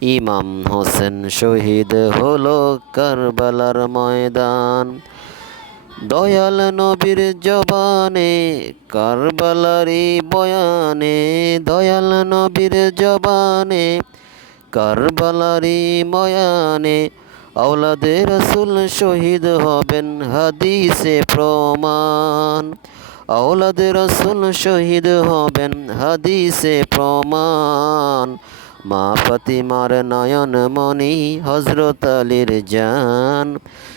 ইমাম হোসেন শহীদ হলো কারবালার ময়দান। দয়াল নবীর জবানে কারবালারি বয়ানে। দয়াল নবীর জবানে কারবালারি ময়ানে। আওলাদে রসুল শহীদ হবেন হাদিসে প্রমাণ। আওলাদে রসুল শহীদ হবেন হাদিসে প্রমাণ। মা ফাতিমার নয়ন মনি হজরত আলীর জান।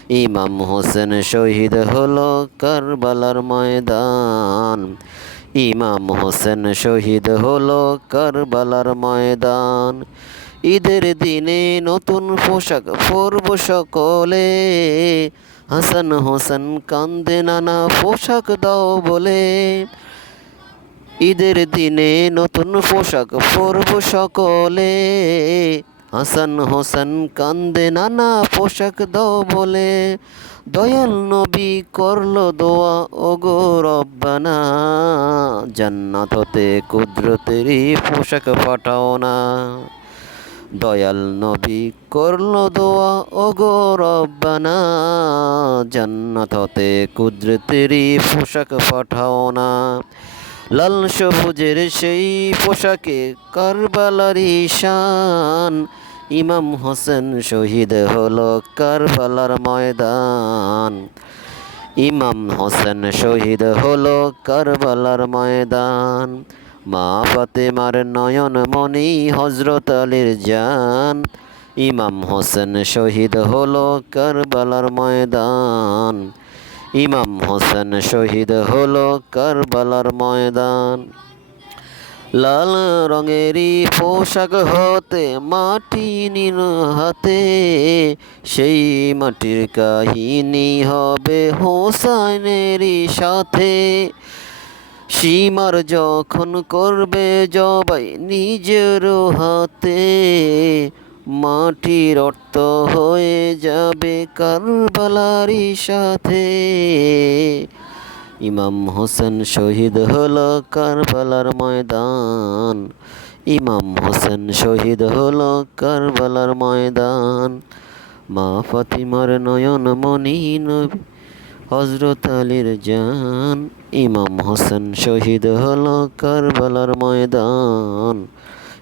ইমাম হোসেন শহীদ হলো কারবালার ময়দান। ইমাম হোসেন শহীদ হলো কারবালার ময়দান। ঈদের দিনে নতুন পোশাক পরব সকলে। হাসান হোসেন কান্দে নানা পোশাক দাও বলে। ঈদের দিনে নতুন পোশাক পরব সকলে। হাসান হোসেন কান্দে নানা পোশাক দাও বলে। দয়াল নবী করল দোয়া, ওগো রব্বানা। জান্নাত হতে কুদরতেরই পোশাক পাঠাও না। দয়াল নবী করল দোয়া, ওগো রব্বানা। জান্নাত হতে কুদরতেরই পোশাক পাঠাও না। লাল সবুজের সেই পোশাকে কারবালারি শান। ইমাম হোসেন শহীদ হলো কারবালার ময়দান। ইমাম হোসেন শহীদ হলো কারবালার ময়দান। মা ফাতেমার নয়ন মনি হজরত আলীর জান। ইমাম হোসেন শহীদ হলো কারবালার ময়দান। ইমাম হোসেন শহীদ হলো কারবালার ময়দান। লাল রঙেরই পোশাক হতে, মাটি নিন হাতে, সেই মাটির কাহিনী হবে হোসাইনেরই সাথে। সীমার যখন করবে জবাই নিজের হাতে মাটির অর্থ হয়ে যাবে কারবালারি সাথে। ইমাম হোসেন শহীদ হলো কারবালার ময়দান। ইমাম হোসেন শহীদ হলো কারবালার ময়দান। মা ফাতিমার নয়ন মনি নবী হজরত আলীর জান। ইমাম হোসেন শহীদ হলো কারবালার ময়দান।